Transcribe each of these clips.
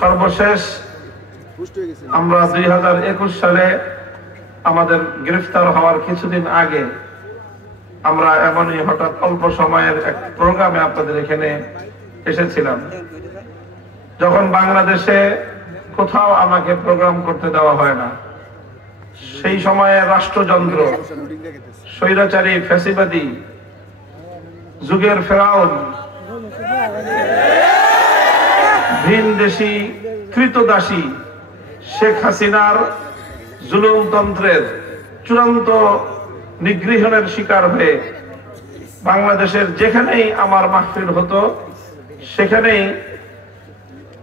সর্বশেষ আমরা 2021 সালে আমাদের গ্রেফতার হওয়ার কিছুদিন আগে আমরা এমনই হঠাৎ অল্প সময়ের এক প্রোগ্রামে আপনাদের এখানে এসেছিলাম। যখন বাংলাদেশে কোথাও আমাকে প্রোগ্রাম করতে দেওয়া হয় না, সেই সময়ে রাষ্ট্রযন্ত্র, স্বৈরাচারী ফ্যাসিবাদী যুগের ফেরাউন, ভিনদেশী কৃতদাসী শেখ হাসিনার জুলুমতন্ত্রের চূড়ান্ত নিগৃহণের শিকার হয়ে বাংলাদেশের যেখানেই আমার মাহফিল হতো সেখানেই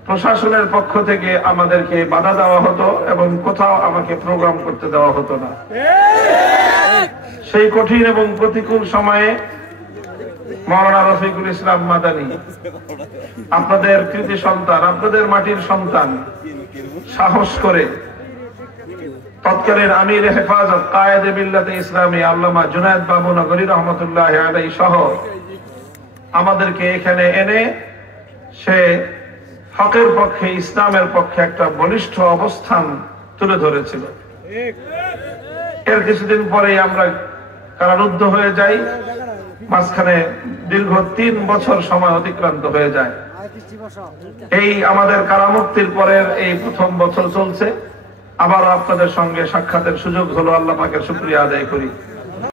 প্রশাসনের পক্ষ থেকে আমাদেরকে বাধা দেওয়া হতো এবং কোথাও আমাকে প্রোগ্রাম করতে দেওয়া হতো না। সেই কঠিন এবং প্রতিকূল সময়ে মাওলানা রফিকুল ইসলাম মাদানী, আপনাদের কৃতি সন্তান, আপনাদের মাটির সন্তান, সাহস করে তৎকালীন আমির হেফাজত কায়েদে মিল্লাতে ইসলামী আল্লামা জুনায়েদ বাবু নগরী রহমতুল্লাহ আলাইহি সহ আমাদেরকে এখানে এনে সে হকের পক্ষে, ইসলামের পক্ষে একটা বলিষ্ঠ অবস্থান তুলে ধরেছিল। এর কিছুদিন পরেই আমরা কারারুদ্ধ হয়ে যাই। মাঝখানে দীর্ঘ 3 বছর সময় অতিক্রান্ত হয়ে যায়। এই আমাদের কারামুক্তির পরের এই প্রথম বছর চলছে। আবারও আপনাদের সঙ্গে সাক্ষাতের সুযোগ হলো, আল্লাহ পাকের শুকরিয়া আদায় করি।